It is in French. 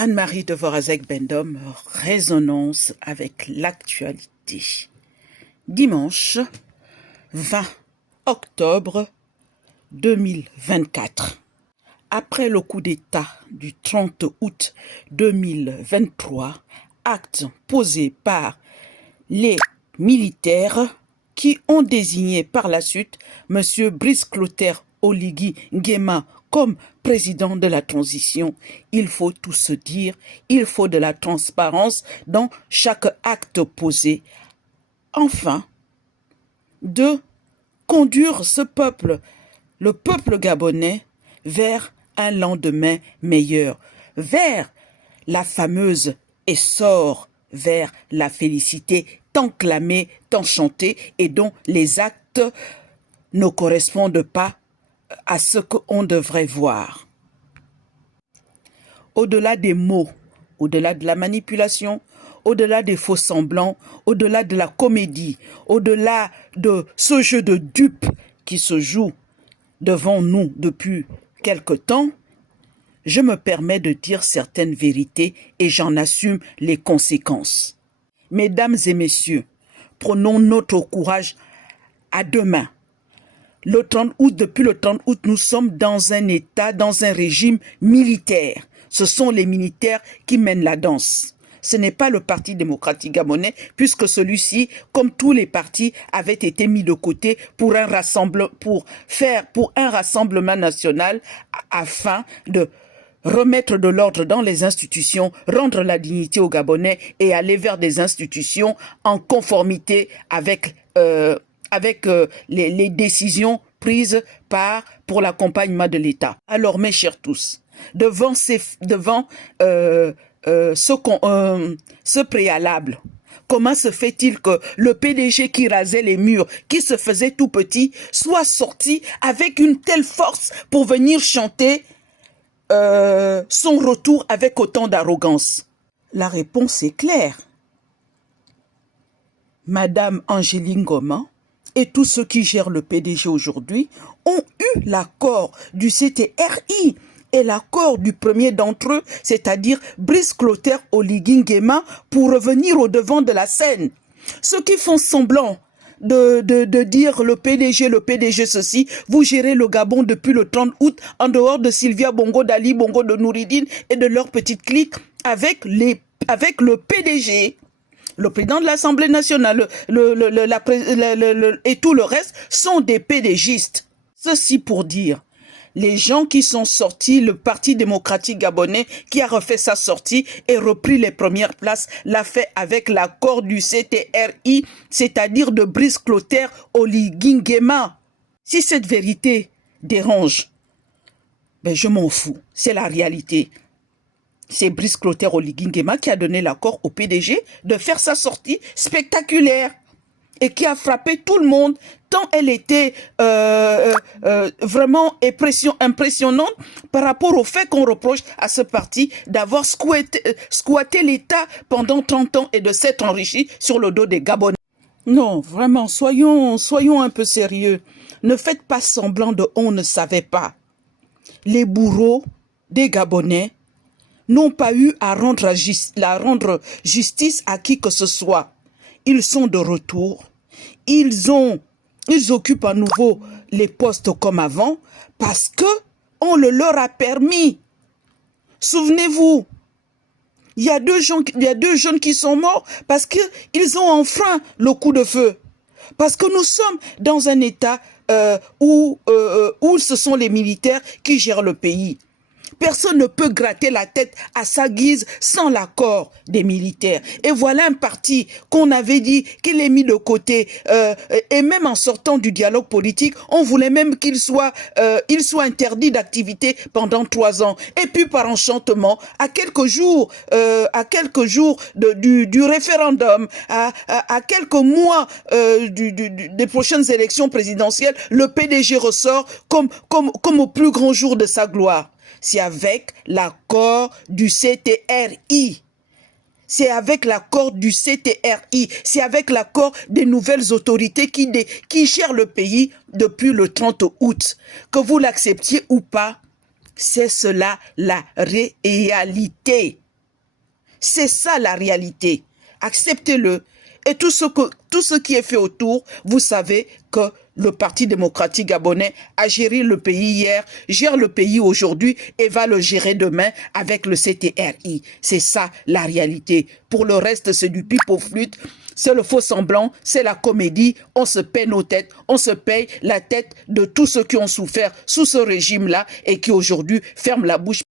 Anne-Marie Devorazek-Bendom, résonance avec l'actualité. Dimanche 20 octobre 2024. Après le coup d'État du 30 août 2023, acte posé par les militaires qui ont désigné par la suite M. Brice Clotaire Oligui Nguema comme président de la transition, il faut tout se dire, il faut de la transparence dans chaque acte posé. Enfin, de conduire ce peuple, le peuple gabonais, vers un lendemain meilleur, vers la fameuse essor, vers la félicité tant clamée, tant chantée et dont les actes ne correspondent pas à ce qu'on devrait voir. Au-delà des mots, au-delà de la manipulation, au-delà des faux semblants, au-delà de la comédie, au-delà de ce jeu de dupes qui se joue devant nous depuis quelque temps, je me permets de dire certaines vérités et j'en assume les conséquences. Mesdames et messieurs, prenons notre courage à deux mains. Le 30 août, depuis le 30 août, nous sommes dans un état, dans un régime militaire. Ce sont les militaires qui mènent la danse. Ce n'est pas le Parti démocratique gabonais, puisque celui-ci, comme tous les partis, avait été mis de côté pour un rassemblement national afin de remettre de l'ordre dans les institutions, rendre la dignité aux Gabonais et aller vers des institutions en conformité avec les décisions prises pour l'accompagnement de l'État. Alors, mes chers tous, devant ce préalable, comment se fait-il que le PDG qui rasait les murs, qui se faisait tout petit, soit sorti avec une telle force pour venir chanter son retour avec autant d'arrogance? La réponse est claire. Madame Angéline Ngoma et tous ceux qui gèrent le PDG aujourd'hui ont eu l'accord du CTRI et l'accord du premier d'entre eux, c'est-à-dire Brice Clotaire Oligui Nguema, pour revenir au devant de la scène. Ceux qui font semblant de dire le PDG ceci, vous gérez le Gabon depuis le 30 août en dehors de Sylvia Bongo, d'Ali Bongo, de Nouridine et de leur petite clique avec le PDG. Le président de l'Assemblée nationale et tout le reste sont des PDGistes. Ceci pour dire, les gens qui sont sortis, le Parti démocratique gabonais qui a refait sa sortie et repris les premières places, l'a fait avec l'accord du CTRI, c'est-à-dire de Brice Clotaire Oligui Nguema. Si cette vérité dérange, ben je m'en fous, c'est la réalité. C'est Brice Clotaire Oligui Nguema qui a donné l'accord au PDG de faire sa sortie spectaculaire et qui a frappé tout le monde tant elle était vraiment impressionnante par rapport au fait qu'on reproche à ce parti d'avoir squatté l'État pendant 30 ans et de s'être enrichi sur le dos des Gabonais. Non, vraiment, soyons un peu sérieux. Ne faites pas semblant de on ne savait pas. Les bourreaux des Gabonais n'ont pas eu à rendre justice à qui que ce soit. Ils sont de retour. Ils occupent à nouveau les postes comme avant parce que on le leur a permis. Souvenez-vous, il y a deux jeunes qui sont morts parce qu'ils ont enfreint le coup de feu. Parce que nous sommes dans un état où ce sont les militaires qui gèrent le pays. Personne ne peut gratter la tête à sa guise sans l'accord des militaires. Et voilà un parti qu'on avait dit qu'il est mis de côté. Et même en sortant du dialogue politique, on voulait même qu'il soit interdit d'activité pendant 3 ans. Et puis par enchantement, à quelques jours du référendum, à quelques mois des prochaines élections présidentielles, le PDG ressort comme au plus grand jour de sa gloire. C'est avec l'accord du CTRI. C'est avec l'accord du CTRI. C'est avec l'accord des nouvelles autorités qui gèrent le pays depuis le 30 août. Que vous l'acceptiez ou pas, c'est cela la réalité. C'est ça la réalité. Acceptez-le. Et tout ce qui est fait autour, vous savez que le Parti démocratique gabonais a géré le pays hier, gère le pays aujourd'hui et va le gérer demain avec le CTRI. C'est ça la réalité. Pour le reste, c'est du pipe aux flûtes, c'est le faux semblant, c'est la comédie. On se paie nos têtes, on se paye la tête de tous ceux qui ont souffert sous ce régime-là et qui aujourd'hui ferment la bouche.